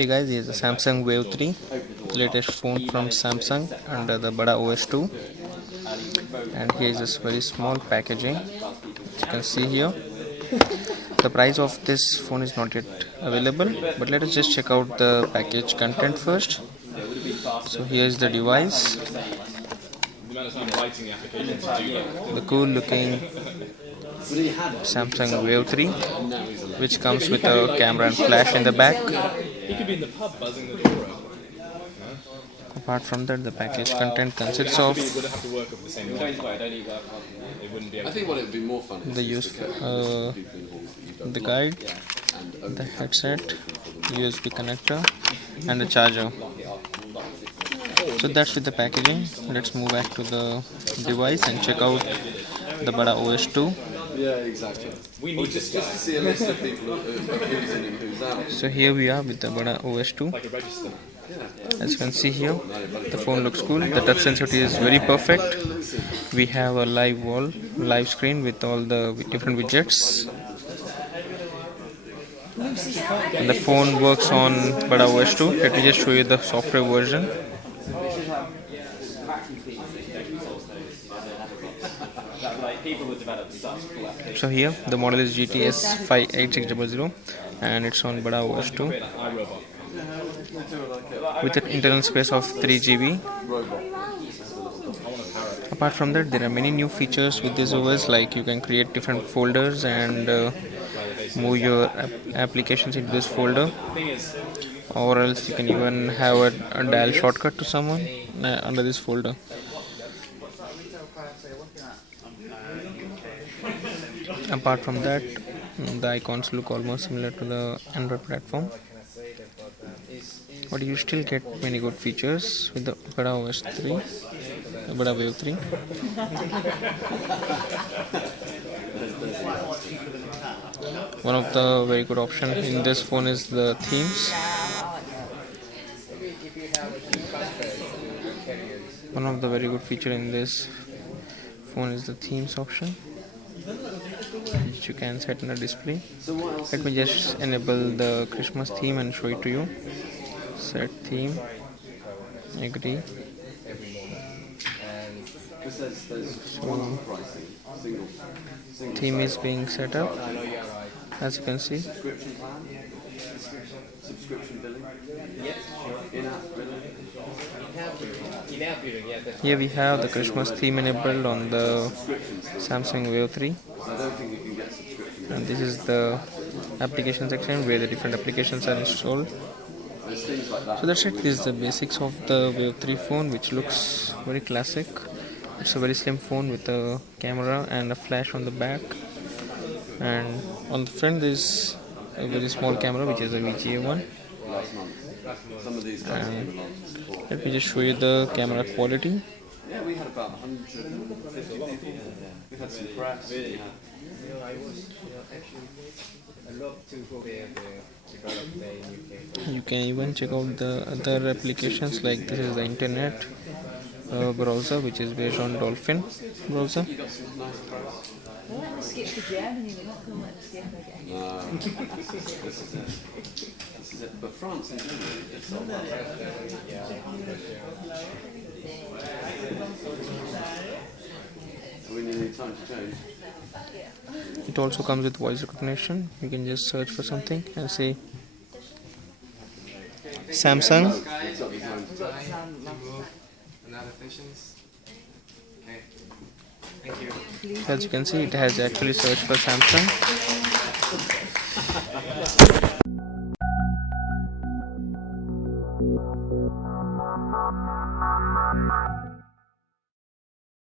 Hey guys, here's a Samsung Wave 3, the latest phone from Samsung under the Bada OS 2. And here's this very small packaging. As you can see here, the price of this phone is not yet available, but let us just check out the package content first. So here's the device, the cool looking Samsung Wave 3, which comes with a camera and flash in the back. Apart from that, the package content consists of the the guide, the headset, USB connector, and the charger. So that's with the packaging. Let's move back to the device and check out the Bada OS 2. Yeah, exactly. We need just to see a list of people who's in and who's out. So here we are with the Bada OS 2. As you can see here, the phone looks cool. The touch sensitivity is very perfect. We have a live screen with all the different widgets. And the phone works on Bada OS 2. Let me just show you the software version. So here the model is GTS 58600 and it's on Bada OS 2 with an internal space of 3 GB. Apart from that, there are many new features with this OS, like you can create different folders and move your applications into this folder, or else you can even have a dial shortcut to someone under this folder. Apart from that, the icons look almost similar to the Android platform, but you still get many good features with the Bada OS 3, the Bada Wave 3. One of the very good options in this phone is the themes. One of the very good feature in this phone is the themes option, which you can set in the display. Let me just enable the Christmas theme and show it to you. Set theme, agree. So theme is being set up, as you can see. Here we have the Christmas theme enabled on the Samsung Wave 3, and this is the application section where the different applications are installed. So that's it. This is the basics of the Wave 3 phone, which looks very classic. It's a very slim phone with a camera and a flash on the back, and on the front there is a very small camera which is a VGA one. And let me just show you the camera quality. Yeah, we had about 150 people. We had some press. You can even check out the other applications, like this is the internet browser, which is based on Dolphin browser. This is it. But France in general, it's all right. We need time to change. It also comes with voice recognition. You can just search for something and say Samsung. As you can see, it has actually searched for Samsung.